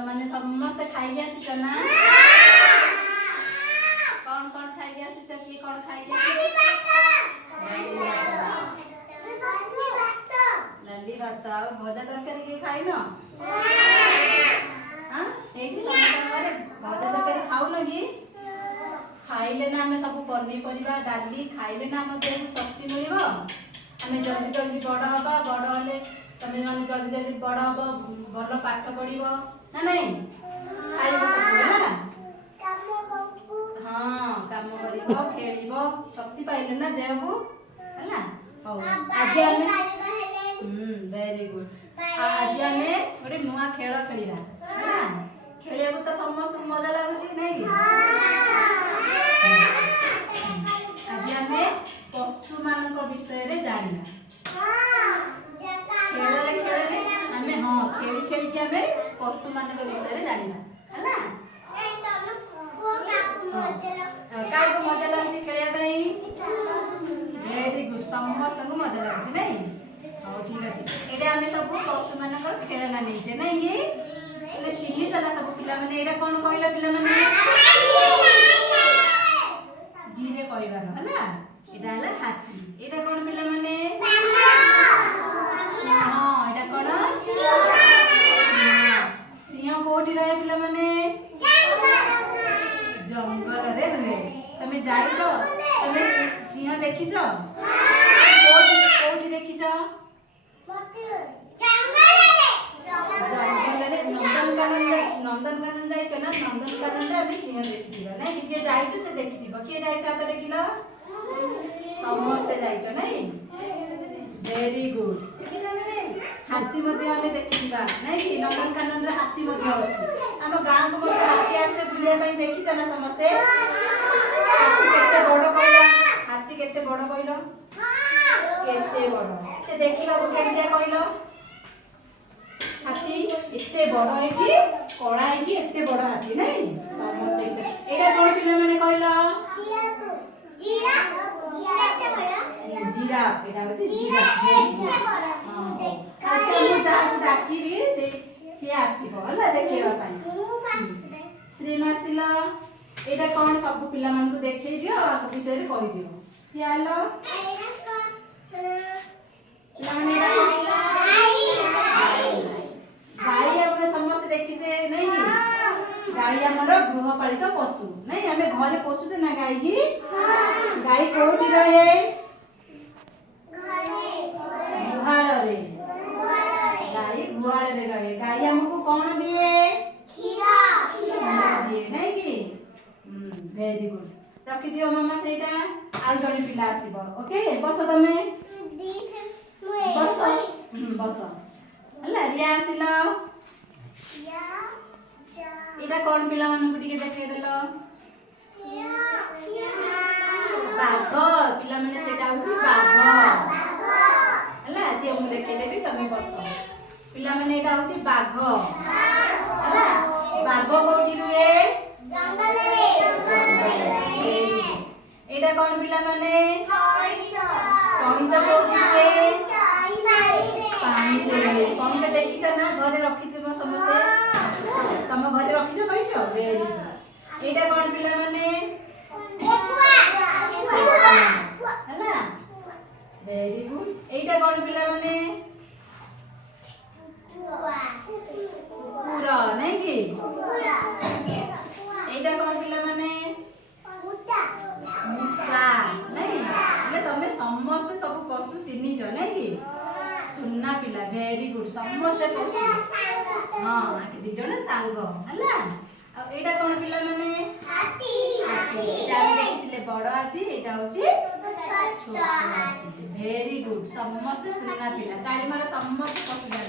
तमने समस्त खाई आसीच ना कौन कौन खाई आसीच कि कौन खाई डाली भात आ भजा तरकारी के खाई न हां एठी समस्त घरे भजा तरकारी खाउ न कि खाइले ना हमें सब पनीपरिया डाली खाइले ना हम देह शक्ति मिल आम जल्दी जल्दी बड़ हवा बड़ हेले तुम मान जल्दी जल्दी बड़ हम भल पाठ पढ़ ना नहीं खाइब सब हाँ कम कर खेल शक्ति पाइले ना देह को है आज वेरी गुड आज आम गोटे नुआ खेल खेलिया खेलिया तो समस्त मजा लगुच नहीं आज आम पशु मान विषय रे जाना खेल आम हाँ खेली खेली आम पशु मान विषय रे जाना है क्या मजा लगुच खेलिया वेरी गुड समस्त को मजा लगुच नहीं हाँ ठीक अच्छे ये आम सब पशु मान खेलना नहीं नहीं चिल्ली चला सब पिला माने एरा कौन कहला पिला माने धीरे कहबार हला एटा हला हाथी एटा कौन पिला माने हां एटा कौन सिंह कोठी रहे पिला माने जंगल रे रहे तमे जाइछो तमे सिंह देखिछो कोठी देखिछो नंदनकानन जाइछ ना नंदनकानन रे अभी सिंह देखिदिबा नै कि जे जाइछ से देखिदिबा के जाइछ त देखिलो समस्त जाइछ नै वेरी गुड हाथी मध्ये हमें देखिदिबा नै कि नंदनकानन रे हाथी मध्ये अछि हम गांव को मध्ये हाथी आसे बुलिया पई देखिछ ना समस्त हाथी केते बड़ कहला हाथी केते बड़ कहलो केते बड़ से देखिबा को केते कहलो हाथी इतने बड़ है कि कड़ा है कि इतने बड़ हाथी नहीं समस्त एटा कोन पिला माने कहला जिराफ एटा होती जिराफ अच्छा मु जा डाकिबी से आसीबो हला देखिबा पाई श्रीमासिला एटा कोन सब पिला मान को देखै दियो आ विषय रे कहि दियो यालो लाने गाई हम समस्त देखिचे नहीं गाई हमर गृहपालित पशु नहीं हमें घरे पोसुचे ना गाई की गाई कोठी रहे गुहाल रे गाई गुहाल रे रहे गाई हमको कौन दिए खीरा दिए नहीं की वेरी गुड रखि दियो मामा सेटा आ जणी पिला आसीबो ओके बस तमे बस बस हला रिया आसिलो इटा कौन पिला मन को टिके देखे देलो बाघ पिला माने सेटा होची बाघ हला ते हम देखे देबी तमे बस पिला माने एटा होची बाघ हला बाघ कोठी रुए जंगल रे एटा कौन पिला माने कंच कोठी रुए पानी रे कंच देखिछ ना घरे रखिथिबो समस्त तम घरे रखिछ कहिछ वेरी गुड एटा कोन पिला माने हला वेरी गुड एटा कोन पिला माने पूरा नहीं की एटा कोन पिला माने मुसा नहीं ले तमे समस्त सब पशु चिन्हिछ नहीं की सुन्ना पिला वेरी गुड समस्त पशु हां दी जण सांग हला अब एटा कोन पिला माने हाथी एटा हम देखिले बड़ हाथी एटा होची छोट हाथी वेरी गुड समस्त सुन्ना पिला ताली मारा समस्त पशु जान